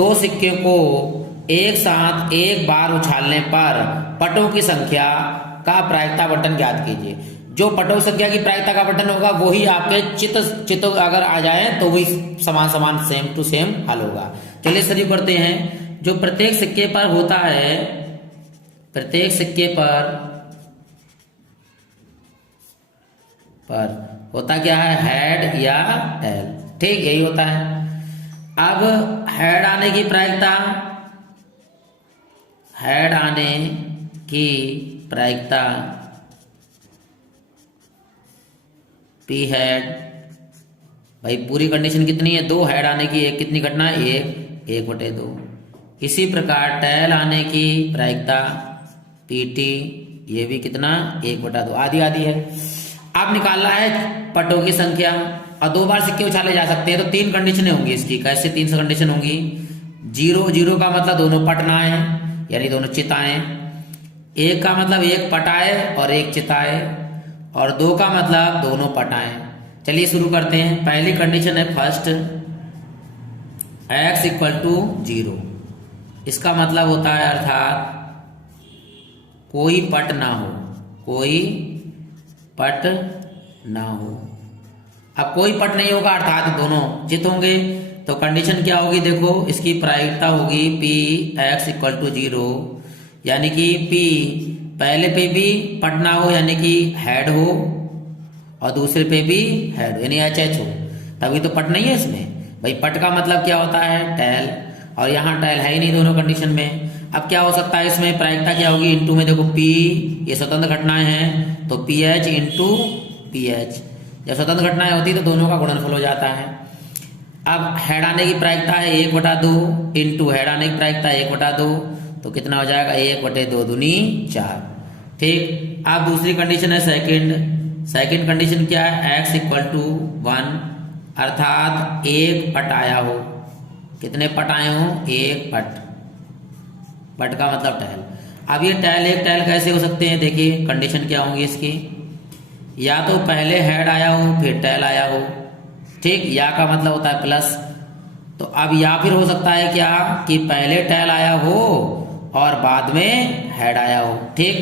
दो सिक्के को एक साथ एक बार उछालने पर पटों की संख्या का प्रायिकता बंटन ज्ञात कीजिए। जो पटों की संख्या की प्रायिकता का बंटन होगा वही आपके चित्त अगर आ जाए तो वही समान समान सेम टू सेम हल होगा। चलिए शुरू करते हैं। जो प्रत्येक सिक्के पर होता है, प्रत्येक सिक्के पर होता क्या है, हेड या टेल। ठीक, यही होता है। अब हेड आने की प्रायिकता, हेड आने की प्रायिकता पी हेड, भाई पूरी कंडीशन कितनी है, दो। हेड आने की एक कितनी घटना है, एक बटे दो। इसी प्रकार टेल आने की प्रायिकता पी टी, ये भी कितना, एक बटा दो, आधी आधी है। अब निकालना है पटों की संख्या और दो बार सिक्के उछाले जा सकते हैं तो तीन कंडीशनें होंगी इसकी। कैसे तीन कंडीशन होंगी, जीरो, जीरो का मतलब दोनों पट ना आए यानी दोनों चित आए। एक का मतलब एक पट आए और एक चित आए, और दो का मतलब दोनों पट आए। चलिए शुरू करते हैं। पहली कंडीशन है फर्स्ट, x इक्वल टू 0। इसका मतलब होता है अर्थात कोई पट ना हो, कोई पट ना हो। अब कोई पट नहीं होगा अर्थात दोनों चित होंगे, तो कंडीशन क्या होगी, देखो इसकी प्रायिकता होगी पी एक्स इक्वल टू 0, यानी कि पी पहले पे भी पट ना हो यानी कि हेड हो, और दूसरे पे भी हेड यानी एच एच हो, तभी तो पट नहीं है इसमें। भाई पट का मतलब क्या होता है, टेल, और यहाँ टेल है ही नहीं दोनों कंडीशन में। अब क्या हो सकता है इसमें, प्रायिकता क्या होगी, इनटू में देखो पी, ये स्वतंत्र घटनाएं हैं तो P H into P H. जब स्वतंत्र घटनाएं होती तो दोनों का गुणनफल हो जाता है। अब हेड आने की प्रायिकता है 1/2 इंटू हेड आने की प्रायिकता 1/2, तो कितना हो जाएगा, 1/2 दूनी 4। ठीक, अब दूसरी कंडीशन है सेकंड। सेकंड कंडीशन क्या है, x इक्वल टू 1, अर्थात एक पट आया हो। कितने पट आए हो, एक पट, पट का मतलब टेल। अब ये टेल एक टेल कैसे हो सकते हैं, देखिए कंडीशन क्या होंगी इसकी, या तो पहले हेड आया हो फिर टेल आया हो। ठीक, या का मतलब होता है प्लस, तो अब या फिर हो सकता है क्या कि पहले टेल आया हो और बाद में हेड आया हो। ठीक,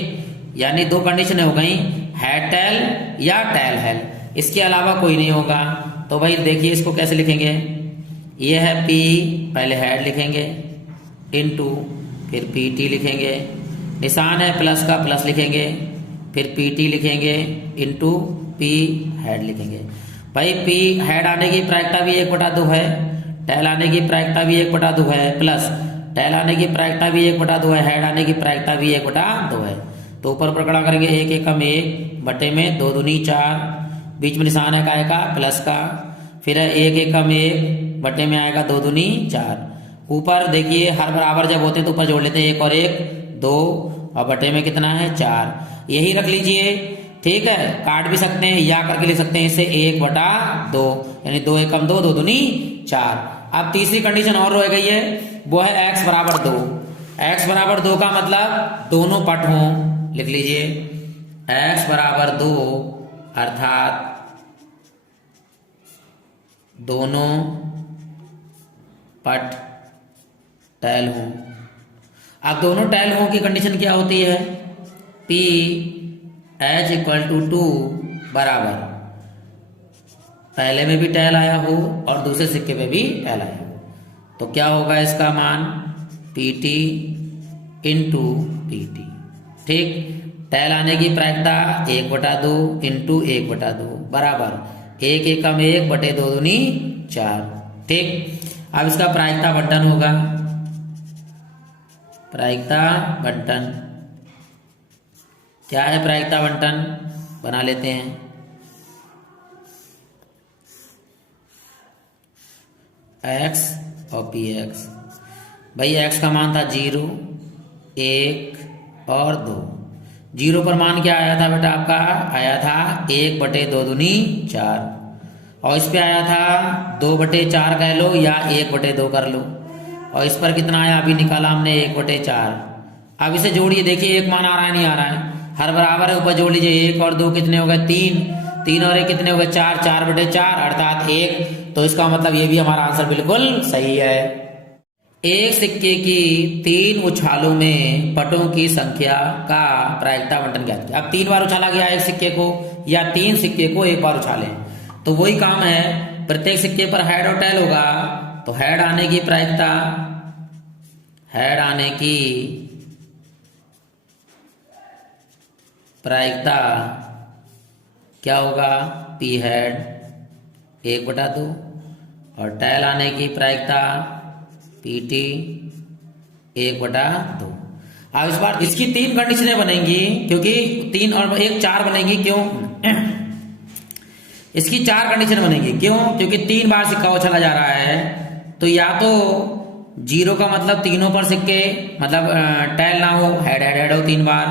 यानी दो कंडीशन हो गई, हेड टेल या टेल हेड, इसके अलावा कोई नहीं होगा। तो भाई देखिए इसको कैसे लिखेंगे, ये है पी, पहले हेड लिखेंगे, इनटू फिर पी टी लिखेंगे, निशान है प्लस का, प्लस लिखेंगे, फिर पी टी लिखेंगे, इनटू पी हेड लिखेंगे। भाई पी हेड आने की प्रायिकता भी 1/2 है, टेल आने की प्रायिकता भी 1/2 है, प्लस टेल आने की प्रायिकता भी 1/2 है, हेड आने की प्रायिकता भी 1/2 है। तो ऊपर प्रकरण करेंगे, एक एकम एक बटे में 2 दूनी 4, बीच में निशान है काय का, प्लस का, फिर है एक एकम एक बटे में आएगा 2 दूनी 4। ऊपर देखिए हर बराबर जब होते तो ऊपर जोड़ लेते हैं, 1 और 1 2, और बटे में कितना है 4, यही रख लीजिए। ठीक है, काट भी सकते हैं या करके लिख सकते हैं इसे 1/2, यानी 2 एकम 2, 2 दूनी 4। अब तीसरी कंडीशन और रह गई है, वो है x बराबर 2। x बराबर 2 का मतलब दोनों पट हों, लिख लीजिए x बराबर 2 अर्थात दोनों पट टेल हों। अब दोनों टेल हों की कंडीशन क्या होती है, पी एच इक्वल टू 2 बराबर पहले में भी टेल आया हो और दूसरे सिक्के में भी टेल आया हो, तो क्या होगा इसका मान, P T into P T. ठीक, टेल आने की प्रायिकता 1/2 इंटू 1/2 बराबर 1 एकम 1 बटे 2 दूनी 4। ठीक, अब इसका प्रायिकता बंटन होगा, प्रायिकता बंटन क्या है, प्रायिकता बंटन बना लेते हैं। x और पी एक्स, भाई x का मान था 0 1 और 2। 0 पर मान क्या आया था बेटा, आपका आया था 1/2 दूनी 4, और इस पे आया था 2/4 कह लो या 1/2 कर लो, और इस पर कितना आया अभी निकाला हमने 1/4। अब इसे जोड़िए, देखिए एक मान आ रहा है नहीं आ रहा है, हर बराबर है, ऊपर जोड़ लीजिए 1 और 2 कितने हो गए 3, 3 और 1 कितने हो गए 4, 4/4 अर्थात 1। तो इसका मतलब ये भी हमारा आंसर बिल्कुल सही है। एक सिक्के की 3 उछालों में पटों की संख्या का प्रायिकता आवंटन ज्ञात किया। अब 3 बार उछाला गया एक सिक्के को, या 3 सिक्के को एक बार उछालें, तो वही काम है, प्रत्येक सिक्के पर हेड और टेल होगा, तो हेड आने की प्रायिकता, हेड आने की प्रायिकता क्या होगा, पी हेड 1/2, और टेल आने की प्रायिकता पीटी 1/2। अब इस बार इसकी 3 कंडीशनें बनेंगी, क्योंकि 3 और 1 4 बनेगी। क्यों? इसकी 4 कंडीशन बनेगी। क्यों? क्योंकि 3 बार सिक्का उछाला जा रहा है, तो या तो 0 का मतलब तीनों पर सिक्के, मतलब टेल ना हो, हेड हेड हेड हो 3 बार,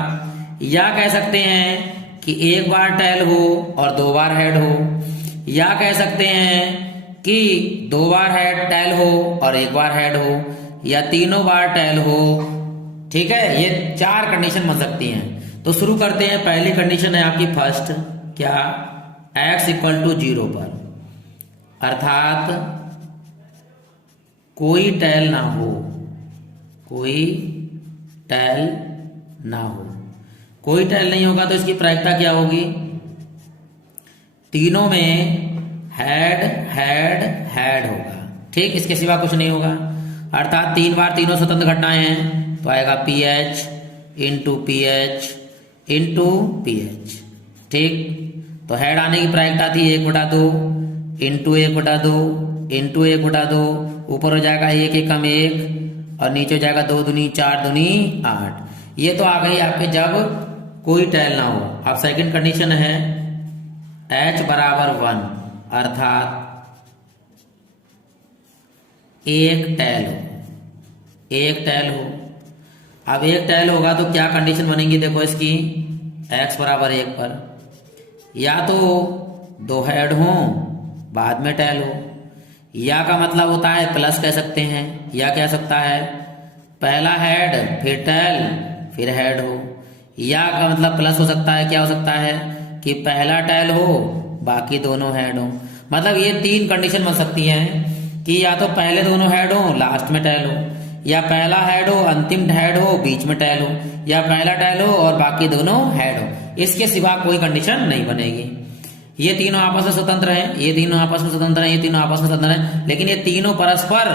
या कह सकते हैं कि 1 बार टेल हो और 2 बार हेड हो, या कह सकते हैं कि 2 बार हेड टेल हो और 1 बार हेड हो, या तीनों बार टेल हो। ठीक है, ये 4 कंडीशन बन सकती हैं। तो शुरू करते हैं। पहली कंडीशन है आपकी फर्स्ट, क्या, x = 0 पर, अर्थात कोई टेल ना हो, कोई टेल ना हो। कोई टेल नहीं होगा तो इसकी प्रायिकता क्या होगी, तीनों में हेड हेड हेड होगा। ठीक, इसके सिवा कुछ नहीं होगा, अर्थात 3 बार तीनों स्वतंत्र घटनाएं हैं, तो आएगा PH into PH into PH। ठीक, तो हेड आने की प्रायिकता थी 1/2 इंटू 1/2 इंटू 1/2, ऊपर हो जाएगा 1 एकम 1 और नीचे हो जाएगा 2 दूनी 4 दूनी 8। ये तो आ गई आपके जब कोई टेल ना हो। अब सेकंड कंडीशन है H = 1, अर्थात एक टेल हो, एक टेल हो। अब एक टेल होगा तो क्या कंडीशन बनेगी, देखो इसकी, x = 1 पर या तो 2 हेड हो बाद में टेल हो, या का मतलब होता है प्लस कह सकते हैं, या कह सकता है पहला हेड फिर टेल फिर हेड हो, या का मतलब प्लस हो सकता है, क्या हो सकता है कि पहला टेल हो बाकी दोनों हेड हो। मतलब ये 3 कंडीशन बन सकती हैं कि या तो पहले दोनों हेड हो लास्ट में टेल हो, या पहला हेड हो अंतिम हेड हो बीच में टेल हो, या पहला टेल हो और बाकी दोनों हेड हो। इसके सिवा कोई कंडीशन नहीं बनेगी। ये तीनों आपस में स्वतंत्र हैं, ये तीनों आपस में स्वतंत्र हैं, ये तीनों आपस में स्वतंत्र हैं, लेकिन ये तीनों परस्पर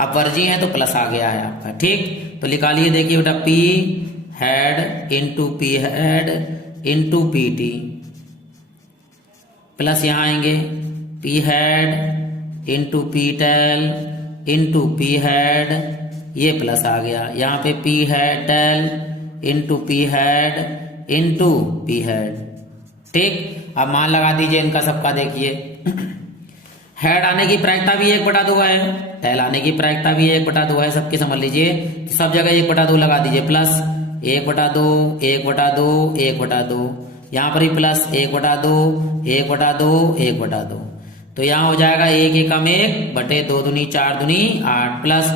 अपवर्जी हैं, तो प्लस आ गया है आपका। ठीक, तो निकालिए, देखिए बेटा, P head into P head into PT, plus यहाँ आएंगे P head into P tail into P head, ये प्लस आ गया, यहाँ पे P head tail into P head into P head. ठीक, अब मान लगा दीजिए इनका सबका, देखिए हेड आने की प्रायिकता भी 1/2 है, टेल आने की प्रायिकता भी 1/2 है, सबकी समझ लीजिए, तो सब जगह 1/2 लगा दीजिए, प्लस 1/2 1/2 1/2, यहाँ पर ही प्लस 1/2 1/2 1/2, तो यहाँ हो जाएगा 1 एकम 1 बटे 2 दूनी 4 दूनी 8 प्लस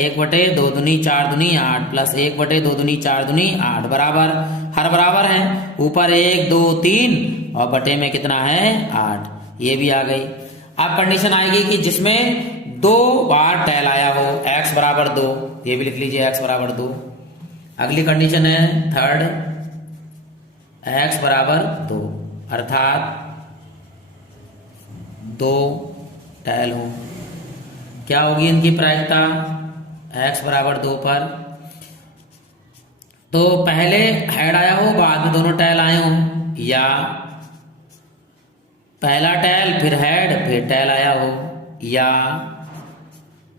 1 बटे 2 दूनी 4 दूनी 8 प्लस 1 बटे 2 दूनी 4 दूनी 8 बराबर, हर बराबर है, ऊपर 1 2 3 और बटे में कितना है 8, ये भी आ गई। अब कंडीशन आएगी कि जिसमें 2 बार टेल आया हो, x = 2, ये भी लिख लीजिए x = 2। अगली कंडीशन है थर्ड, x = 2, अर्थात 2 टेल हो। क्या होगी इनकी प्रायिकता, x = 2 पर, तो पहले हेड आया हो बाद में दोनों टेल आए हो, या पहला टेल फिर हेड फिर टेल आया हो, या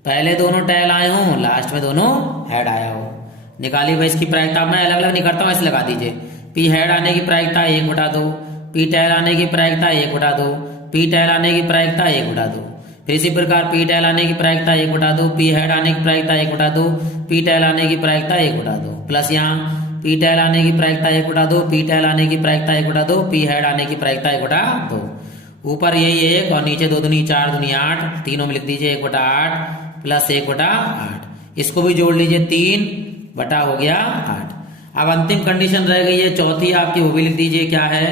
पहले दोनों टेल आए हो लास्ट में दोनों हेड आया हो। निकालिए भाई इसकी प्रायिकता, मैं अलग अलग नहीं करता हूं, ऐसे लगा दीजिए। P हेड आने की प्रायिकता 1/2, P टेल आने की प्रायिकता 1/2, P टेल आने की प्रायिकता 1/2, फिर इसी प्रकार P टेल आने की प्रायिकता 1/2, P हेड आने की प्रायिकता 1/2, P टेल आने की प्रायिकता 1/2, प्लस यहाँ P टेल आने की प्रायिकता 1/2, P टेल आने की प्रायिकता 1/2, P हेड आने की प्रायिकता 1/2, ऊपर यही 1 और नीचे 2 दूनी 4 दूनी 8, तीनों में लिख दीजिए 1/8 प्लस 1/8, इसको भी जोड़ लीजिए 3 बटा हो गया 8। अब अंतिम कंडीशन रह गई है चौथी आपकी, वो भी लिख दीजिए, क्या है,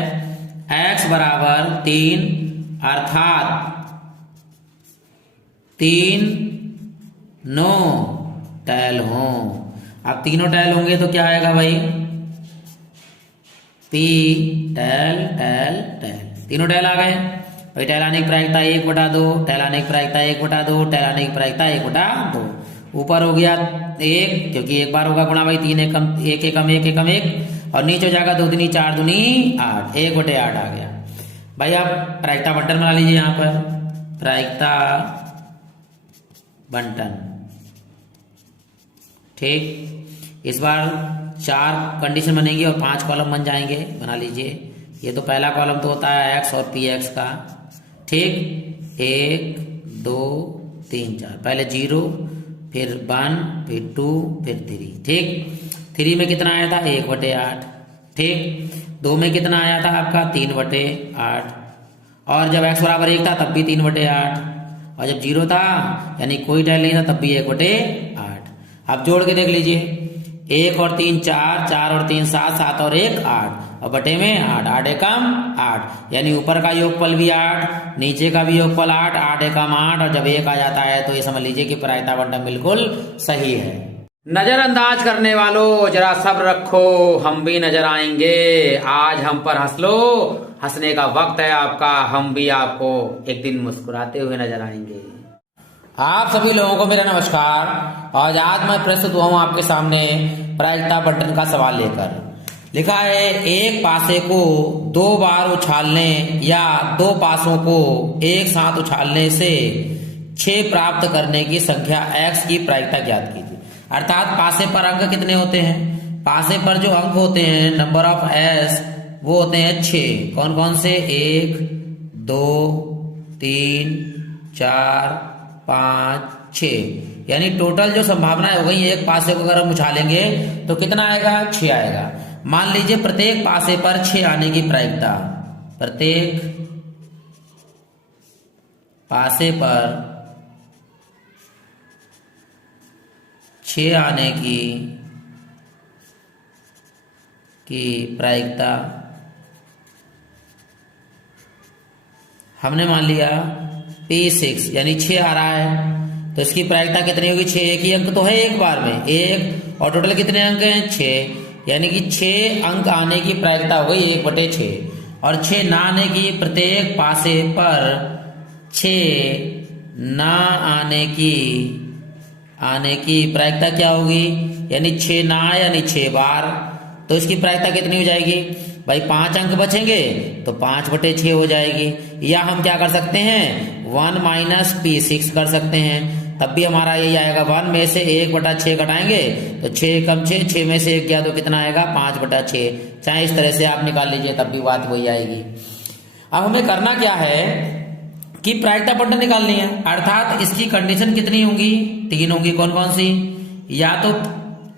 x = 3, अर्थात 3 9 टैल हों। अब तीनों टैल होंगे तो क्या आएगा भाई, पी टैल टैल टैल, तीनों टैल आ गए भाई। टैल आने की प्रायिकता 1/2, टैल आने की प्रायिकता 1/2, टैल आने की प्रायिकता 1/2। ऊपर हो गया 1, क्योंकि एक बार होगा गुणा भाई, 3 एकम 1 एकम 1 एकम 1, और नीचे हो जाएगा 2 दूनी 4 दूनी 8, 1/8 आ गया भाई। आप प्रायिकता बंटन बना लीजिए यहाँ पर, प्रायिकता बंटन। ठीक, इस बार 4 कंडीशन बनेगी और 5 कॉलम बन जाएंगे, बना लीजिए। ये तो पहला कॉलम तो होता है एक्स और पी एक्स का। ठीक, 1 2 3 4, पहले 0, फिर 1, फिर 2, फिर 3। ठीक, 3 में कितना आया था 1/8। ठीक, 2 में कितना आया था आपका 3/8, और जब x बराबर 1 था तब भी 3/8, और जब 0 था यानी कोई टैल नहीं था तब भी 1/8। आप जोड़ के देख लीजिए, 1 और 3 4, 4 और 3 7, 7 और 1 8, और बटे में 8, 8 एकम 8, यानी ऊपर का योगफल भी 8, नीचे का भी योगफल 8, 8 एकम 8, और जब 1 आ जाता है तो ये समझ लीजिए कि प्रायिकता बंटन बिल्कुल सही है। नजरअंदाज करने वालों जरा सब्र रखो, हम भी नजर आएंगे। आज हम पर हंस लो, हंसने का वक्त है आपका, हम भी आपको एक दिन मुस्कुराते हुए नजर आएंगे। आप सभी लोगों को मेरा नमस्कार। और आज मैं प्रस्तुत हुआ हूं आपके सामने प्रायिकता बंटन का सवाल लेकर। लिखा है, एक पासे को 2 बार उछालने या 2 पासों को एक साथ उछालने से 6 प्राप्त करने की संख्या x की प्रायिकता ज्ञात कीजिए। अर्थात पासे पर अंक कितने होते हैं, पासे पर जो अंक होते हैं नंबर ऑफ एस, वो होते हैं 6। कौन कौन से, 1 2 3 4 5 6, यानी टोटल जो संभावनाएं हो गई, एक पासे को अगर हम उछालेंगे तो कितना आएगा 6 आएगा। मान लीजिए प्रत्येक पासे पर 6 आने की प्रायिकता, प्रत्येक पासे पर 6 आने की प्रायिकता हमने मान लिया P6, यानी 6 आ रहा है तो इसकी प्रायिकता कितनी होगी 6। एक ही अंक तो है एक बार में, 1, और टोटल कितने अंक हैं 6, यानी कि 6 अंक आने की प्रायिकता हो गई 1/6। और 6 ना आने की, प्रत्येक पासे पर 6 ना आने की प्रायिकता क्या होगी, यानी 6 ना आए यानी 6 बार, तो इसकी प्रायिकता कितनी हो जाएगी भाई, 5 अंक बचेंगे तो 5/6 हो जाएगी। या हम क्या कर सकते हैं 1 - P6 कर सकते हैं, तब भी हमारा यही आएगा। 1 में से 1/6 घटाएंगे तो 6 कम 6, 6 में से 1 गया तो कितना आएगा 5/6। चाहे इस तरह से आप निकाल लीजिए तब भी बात वही आएगी। अब हमें करना क्या है कि प्रायिकता बंटन निकालनी है, अर्थात इसकी कंडीशन कितनी होंगी, 3 होंगी। कौन कौन सी, या तो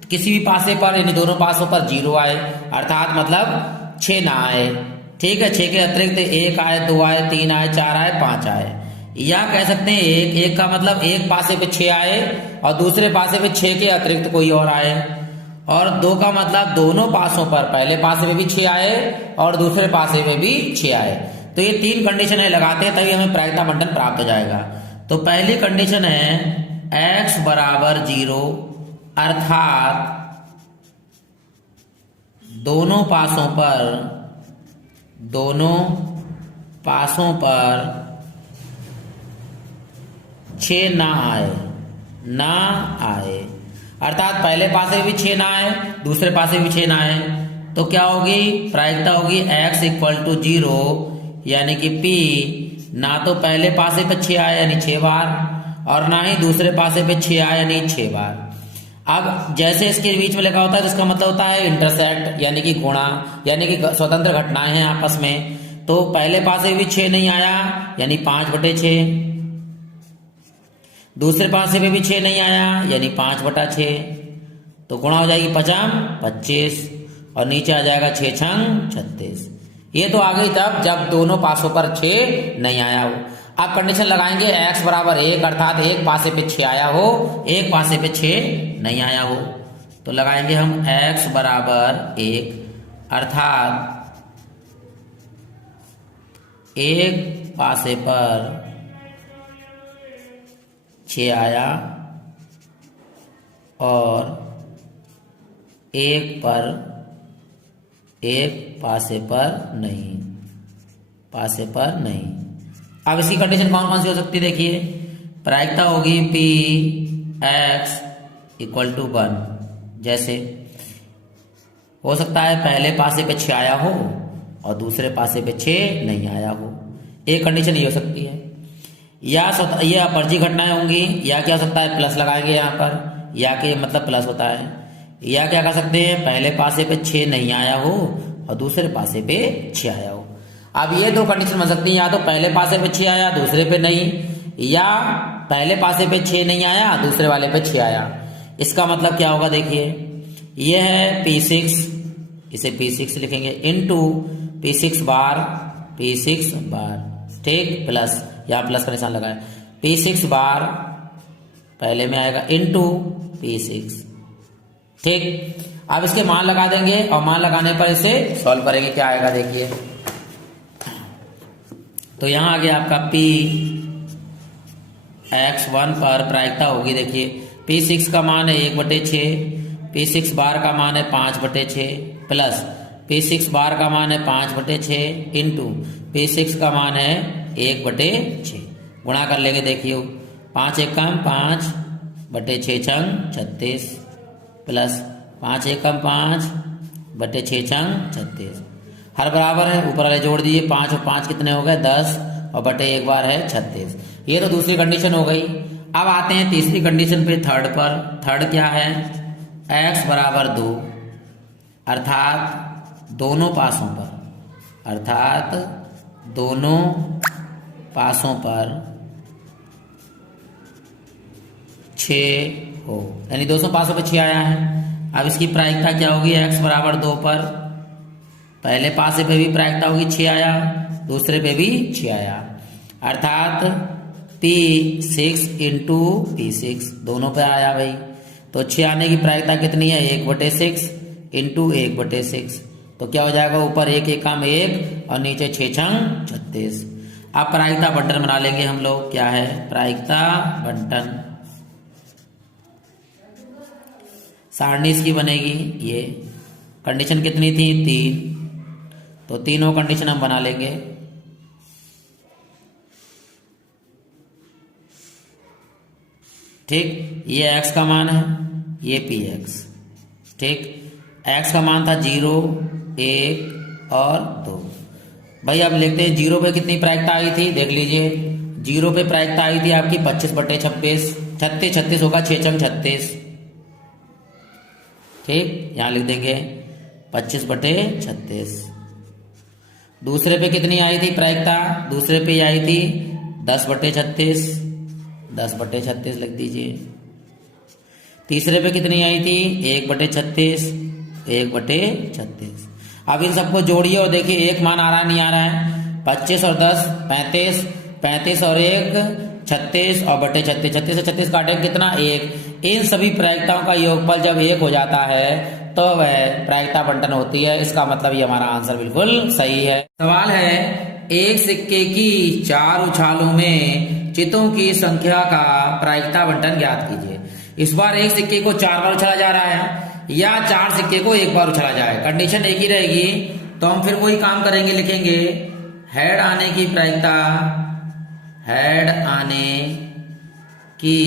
किसी भी पासे पर यानी दोनों पासों पर 0 आए, अर्थात मतलब 6 ना आए। ठीक है, 6 के अतिरिक्त 1 आए, 2 आए, 3 आए, 4 आए, 5 आए। या कह सकते हैं 1 का मतलब एक पासे पे 6 आए और दूसरे पासे पे 6 के अतिरिक्त कोई और आए। और 2 का मतलब दोनों पासों पर, पहले पासे में भी 6 आए और दूसरे पासे में भी 6 आए। तो ये 3 कंडीशन है, लगाते हैं तभी हमें प्रायिकता बंटन प्राप्त हो जाएगा। तो पहली कंडीशन है x बराबर 0, अर्थात दोनों पासों पर 6 ना आए, अर्थात पहले पासे भी 6 ना आए, दूसरे पासे भी 6 ना आए, तो क्या होगी प्रायिकता होगी x = 0, यानी कि P ना तो पहले पासे पे 6 आए यानी 6 बार, और ना ही दूसरे पासे पे 6 आए यानी 6 बार। अब जैसे इसके बीच में लिखा होता है तो इसका मतलब होता है इंटरसेक्ट, यानी कि गुणा, यानी कि स्वतंत्र घटनाएं हैं आपस में। तो पहले पासे भी 6 नहीं आया यानी 5/6, दूसरे पासे पे भी 6 नहीं आया यानी 5/6, तो गुणा हो जाएगी 5 × 25 और नीचे आ जाएगा 6 × 6 = 36। ये तो आ गई तब जब दोनों पासों पर 6 नहीं आया हो। आप कंडीशन लगाएंगे x बराबर 1, अर्थात एक पासे पे 6 आया हो, एक पासे पे 6 नहीं आया हो। तो लगाएंगे हम x बराबर 1, अर्थात एक पासे पर 6 आया और एक पासे पर नहीं, पासे पर नहीं। अब इसकी कंडीशन कौन कौन सी हो सकती है देखिए। प्रायिकता होगी पी एक्स इक्वल टू 1, जैसे हो सकता है पहले पासे पे 6 आया हो और दूसरे पासे पे 6 नहीं आया हो, एक कंडीशन ये हो सकती है। या ये अपरजी घटनाएं होंगी, या क्या हो सकता है प्लस लगाएंगे यहाँ पर, या कि मतलब प्लस होता है, या क्या कर सकते हैं पहले पासे पे 6 नहीं आया हो और दूसरे पासे पे 6 आया हो। अब ये दो कंडीशन बन सकती है, या तो पहले पासे पे 6 आया दूसरे पे नहीं, या पहले पासे पे 6 नहीं आया दूसरे वाले पे 6 आया। इसका मतलब क्या होगा देखिए, ये है P6, इसे P6 लिखेंगे इनटू P6 बार, P6 बार, ठीक, प्लस, यहाँ प्लस का निशान लगाए, P6 बार पहले में आएगा इनटू P6, ठीक। अब इसके मान लगा देंगे और मान लगाने पर इसे सॉल्व करेंगे, क्या आएगा देखिए। तो यहां आ गया आपका P x1 पर प्रायिकता होगी देखिए, P6 का मान है 1/6, P6 बार का मान है 5/6 प्लस P6 बार का मान है 5/6 इंटू P6 का मान है 1/6, गुणा कर लेंगे देखिए, 5 एकम 5/6 छंग 36 प्लस 5 एकम 5/6 छंग 36, हर बराबर है, ऊपर वाले जोड़ दीजिए, 5 और 5 कितने हो गए 10 और बटे एक बार है 36। ये तो दूसरी कंडीशन हो गई। अब आते हैं तीसरी कंडीशन पे, थर्ड पर। थर्ड क्या है, x बराबर 2 अर्थात दोनों पासों पर, अर्थात दोनों पासों पर 6 हो, यानी 200 पासों पर 6 आया है। अब इसकी प्रायिकता क्या होगी, x बराबर 2 पर पहले पासे पे भी प्रायिकता होगी 6 आया, दूसरे पे भी 6 आया, अर्थात P6 इंटू P6 दोनों पे आया भाई। तो 6 आने की प्रायिकता कितनी है, 1/6 इंटू 1/6, तो क्या हो जाएगा, ऊपर 1 एकम 1 और नीचे 6 छंग 36। अब प्रायिकता बंटन बना लेंगे हम लोग, क्या है प्रायिकता बंटन, सारणी इसकी बनेगी, ये कंडीशन कितनी थी 3, तो तीनों कंडीशन हम बना लेंगे। ठीक, ये x का मान है, ये Px, ठीक, x का मान था 0, 1 और 2। भाई अब लिखते हैं 0 पे कितनी प्रायिकता आई थी, देख लीजिए 0 पे प्रायिकता आई थी आपकी 25/26, 36 होगा 6 छंग 36, ठीक, यहां लिख देंगे 25/36। दूसरे पे कितनी आई थी प्रायिकता, दूसरे पे आई थी 10/36, 10/36 लिख दीजिए। तीसरे पे कितनी आई थी 1/36, 1/36। अब इन सबको जोड़िए और देखिए एक मान आ रहा है नहीं आ रहा है, 25 और 10 35, 35 और 1 36 और बटे 36, 36 से 36 काटेंगे कितना 1। इन सभी प्रायिकताओं का योगफल जब 1 हो जाता है तो वह प्रायिकता बंटन होती है। इसका मतलब ये हमारा आंसर बिल्कुल सही है। सवाल है, एक सिक्के की 4 उछालों में चितों की संख्या का प्रायिकता बंटन ज्ञात कीजिए। इस बार एक सिक्के को 4 बार उछाला जा रहा है या 4 सिक्के को 1 बार उछाला जाए, कंडीशन एक ही रहेगी, तो हम फिर वही काम करेंगे, लिखेंगे हेड आने की प्रायिकता, हेड आने की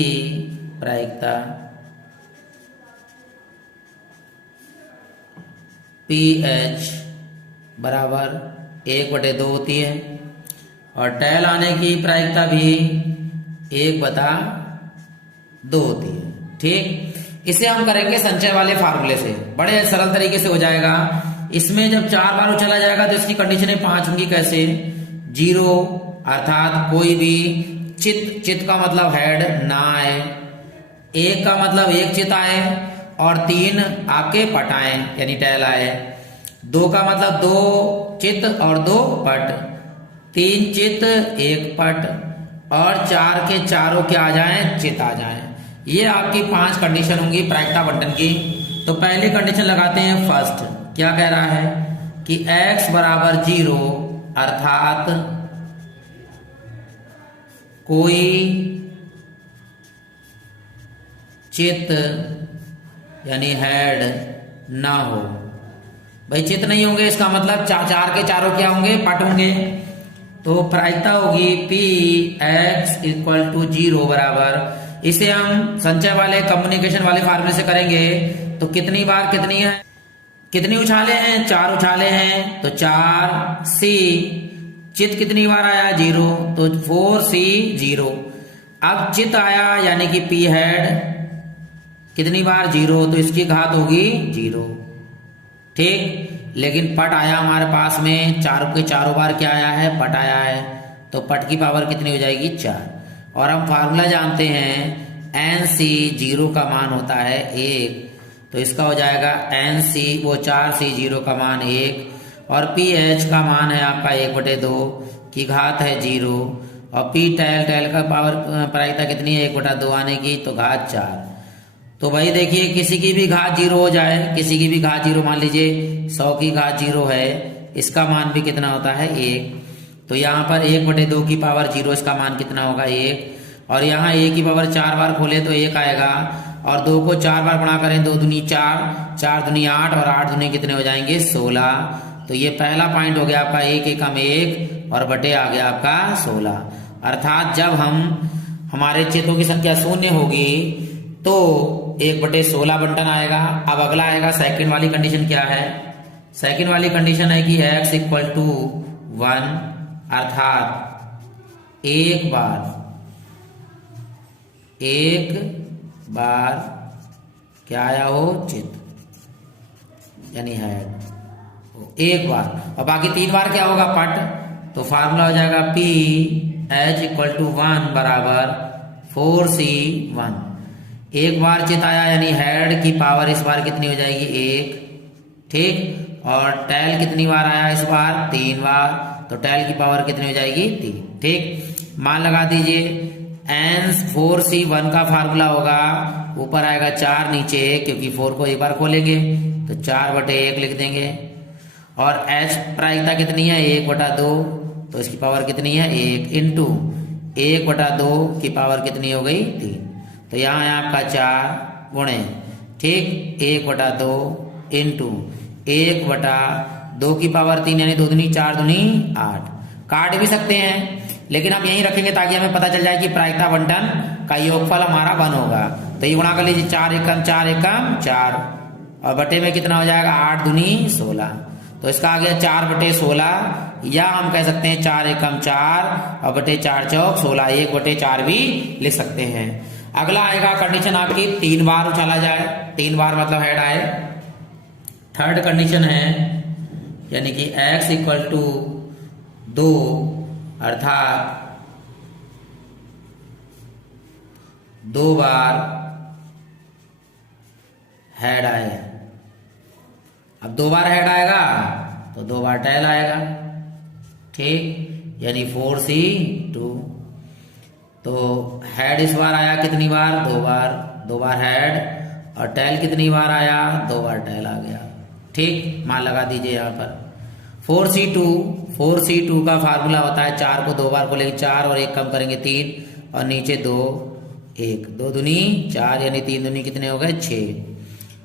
प्रायिकता PH बराबर 1/2 होती है और टेल आने की प्रायिकता भी 1/2 होती है। ठीक, इसे हम करेंगे संचय वाले फार्मूले से, बड़े सरल तरीके से हो जाएगा। इसमें जब 4 बार उछाला जाएगा तो इसकी कंडीशनें 5 होंगी। कैसे, 0 अर्थात कोई भी चित का मतलब हेड ना आए, 1 का मतलब 1 चित आए और 3 आपके पट आए यानी टेल आए, 2 का मतलब 2 चित और 2 पट, 3 चित 1 पट और 4 के चारों क्या आ जाएं, चित आ जाएं। ये आपकी 5 कंडीशन होंगी प्रायिकता बंटन की। तो पहली कंडीशन लगाते हैं फर्स्ट, क्या कह रहा है कि x बराबर 0 अर्थात कोई चित यानी हेड ना हो। भाई चित नहीं होंगे इसका मतलब चार के चारों क्या होंगे, पट होंगे। तो प्रायिकता होगी पी एच इक्वल टू 0 बराबर, इसे हम संचय वाले कम्युनिकेशन वाले फार्मूले से करेंगे। तो कितनी बार कितनी है, कितनी उछाले हैं, 4 उछाले हैं, तो 4 सी। चित कितनी बार आया, 0, तो 4 सी 0। अब चित आया यानी कि पी हेड कितनी बार, 0, तो इसकी घात होगी 0। ठीक, लेकिन पट आया हमारे पास में, चारों के चारों बार क्या आया है, पट आया है, तो पट की पावर कितनी हो जाएगी, 4। और हम फार्मूला जानते हैं एन सी 0 का मान होता है 1, तो इसका हो जाएगा एन सी वो 4 सी 0 का मान 1, और पी एच का मान है आपका 1/2 की घात है 0, और पी टेल का पावर प्रायिकता कितनी है, 1/2 आने की, तो घात 4। तो भाई देखिए किसी की भी घात 0 हो जाए, किसी की भी घात 0, मान लीजिए 100 की घात 0 है, इसका मान भी कितना होता है 1। तो यहाँ पर 1/2 की पावर 0, इसका मान कितना होगा 1, और यहाँ 1 की पावर 4 बार खोले तो 1 आएगा, और 2 को 4 बार गुणा करें, 2 दूनी 4, 4 दूनी 8, और 8 दूनी कितने हो जाएंगे 16। तो ये पहला पॉइंट हो गया आपका 1 एकम 1 और बटे आ गया आपका 16। अर्थात जब हम हमारे चित्रों की संख्या 0 होगी तो 1/16 बंटन आएगा। अब अगला आएगा सेकंड वाली कंडीशन क्या है, सेकंड वाली कंडीशन है कि x इक्वल टू 1, अर्थात एक बार क्या आया हो, चित यानी हेड एक बार, और बाकी 3 बार क्या होगा, पट। तो फार्मूला हो जाएगा पी एच इक्वल टू 1 बराबर 4C1। एक बार चित आया यानी हेड की पावर इस बार कितनी हो जाएगी 1, ठीक, और टेल कितनी बार आया इस बार 3 बार, तो टेल की पावर कितनी हो जाएगी 3, ठीक। मान लगा दीजिए एन 4C1 का फार्मूला होगा, ऊपर आएगा 4 नीचे 1, क्योंकि 4 को एक बार खोलेंगे तो 4/1 लिख देंगे, और एच प्रायिकता कितनी है 1/2, तो इसकी पावर कितनी है 1 इंटू 1/2 की पावर कितनी हो गई 3। तो यहाँ है आपका 4 गुणे, ठीक, 1/2 इंटू 1/2 की पावर 3 यानी 2 दूनी 4 दूनी 8। काट भी सकते हैं, लेकिन हम यहीं रखेंगे ताकि हमें पता चल जाए कि प्रायिकता बंटन का योगफल हमारा 1 होगा। तो ये गुणा कर लीजिए, 4 एकम 4, और बटे में कितना हो जाएगा 8 दूनी 16, तो इसका आ गया 4/16, या हम कह सकते हैं 4 एकम 4 और बटे 4 चौक 16, 1/4 भी लिख सकते हैं। अगला आएगा कंडीशन आपकी 3 बार उछाला जाए, 3 बार मतलब हेड आए। थर्ड कंडीशन है यानी कि x इक्वल टू 2, अर्थात 2 बार हेड आए। अब 2 बार हेड आएगा तो 2 बार टेल आएगा, ठीक, यानी 4C2। तो हेड इस बार आया कितनी बार, 2 बार हेड, और टेल कितनी बार आया 2 बार टेल आ गया, ठीक। मान लगा दीजिए यहाँ पर 4C2 का फार्मूला होता है 4 को 2 बार को लेंगे 4 और 1 कम करेंगे 3, और नीचे 2 1, 2 दूनी 4 यानी 3 दूनी कितने हो गए 6।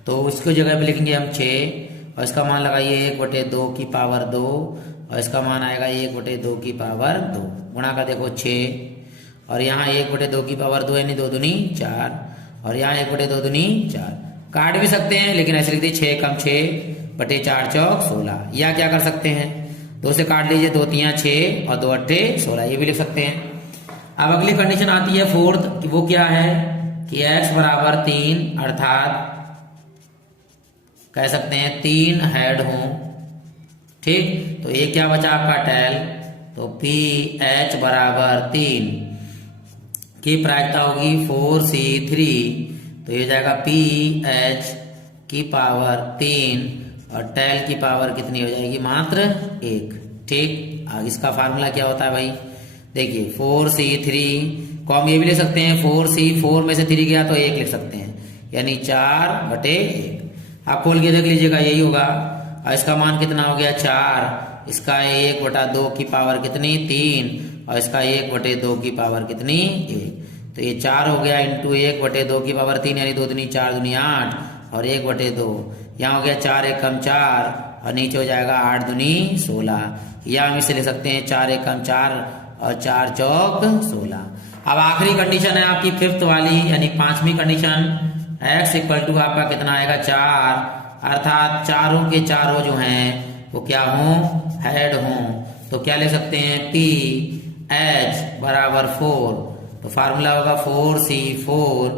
तो इसको जगह पे लिखेंगे हम 6, और इसका मान लगाइए 1/2 की पावर 2, और इसका मान आएगा 1/2 की पावर 2, गुणा का देखो 6, और यहाँ 1/2 की पावर 2 यानी 2 दूनी 4, और यहाँ 1/2 दूनी 4। काट भी सकते हैं, लेकिन ऐसे लिख दीजिए 6 कम 6 बटे 4 चौक 16, या क्या कर सकते हैं 2 से काट लीजिए, 2 3 6 और 2 8 16, ये भी लिख सकते हैं। अब अगली कंडीशन आती है फोर्थ, कि वो क्या है कि x बराबर 3, अर्थात कह सकते हैं 3 हेड हों, ठीक। तो ये क्या बचा आपका टेल, तो पी एच बराबर 3 की प्रायिकता होगी 4C3, तो ये जाएगा पी एच की पावर 3 और टेल की पावर कितनी हो जाएगी मात्र 1, ठीक। आगे इसका फार्मूला क्या होता है भाई, देखिए 4C3 को हम ये भी लिख सकते हैं 4 में से 3 गया तो 1 लिख सकते हैं, यानी 4/1। आप खोल के देख लीजिएगा यही होगा, और इसका मान कितना हो गया 4, इसका 1/2 की पावर कितनी 3, और इसका 1/2 की पावर कितनी 1, तो ये 4 हो गया इंटू 1/2 यानी 2 दूनी 4 दूनी 8 और 1/2। यहाँ हो गया 4 एकम 4 और नीचे हो जाएगा 8 दूनी 16। या हम इसे ले सकते हैं 4 एकम 4 और 4 चौक 16। अब आखिरी कंडीशन है आपकी फिफ्थ वाली यानी पांचवी कंडीशन, x इक्वल टू आपका कितना आएगा 4, अर्थात चारों के चारों जो हैं वो क्या हों, हेड हों। तो क्या ले सकते हैं p h बराबर 4, तो फार्मूला होगा 4c4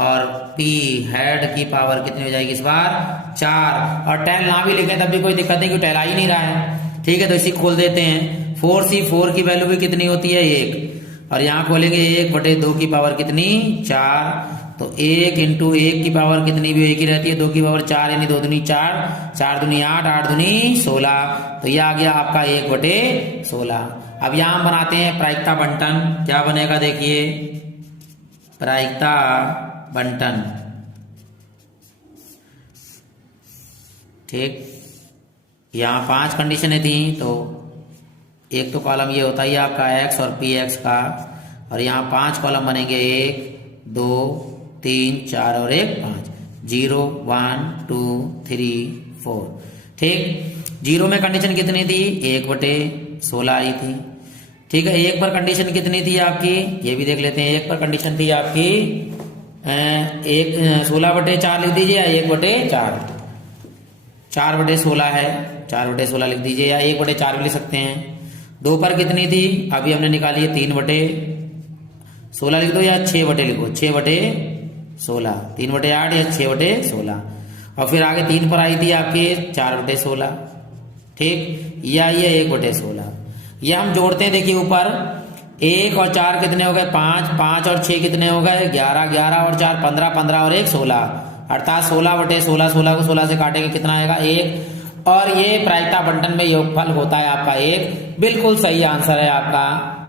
और p हेड की पावर कितनी हो जाएगी इस बार 4। और टेल ना भी लिखें तब भी कोई दिक्कत नहीं क्योंकि टेल आ ही नहीं रहा है। ठीक है, तो इसी खोल देते हैं। 4c4 की वैल्यू भी कितनी होती है 1 और यहाँ खोलेंगे 1/2 की पावर कितनी 4। तो 1 इंटू 1 की पावर कितनी भी एक ही रहती है 2 की पावर 4 यानी 2 दूनी 4, 4 दूनी 8, 8 दूनी 16। तो ये आ गया आपका 1/16। अब यहाँ हम बनाते हैं प्रायिकता बंटन। क्या बनेगा देखिए, प्रायिकता बंटन। ठीक, यहाँ 5 कंडीशनें थी, तो एक तो कॉलम ये होता ही आपका x और px का, और यहाँ 5 कॉलम बनेंगे 1 2 3 4 और 1 5, 0 1 2 3 4। ठीक, 0 में कंडीशन कितनी थी 1/16 आई थी। ठीक है, 1 पर कंडीशन कितनी थी आपकी, ये भी देख लेते हैं। 1 पर कंडीशन थी आपकी 16/4 लिख दीजिए या 1/4, 4/16 है, 4/16 लिख दीजिए या 1/4 भी लिख सकते हैं। 2 पर कितनी थी, अभी हमने निकाली है 3/16 लिख दो या 6 लिखो, 6/16, 3/8 या 6/16। और फिर आगे 3 पर आई थी आपकी 4/16। ठीक, या ये 1/16। ये हम जोड़ते हैं, देखिए ऊपर 1 और 4 कितने हो गए 5, 5 और 6 कितने हो गए 11, 11 और 4 15, 15 और 1 16, अर्थात 16/16। 16 को 16 से काटेंगे कितना आएगा 1। और ये प्रायिकता बंटन में योगफल होता है आपका 1। बिल्कुल सही आंसर है आपका।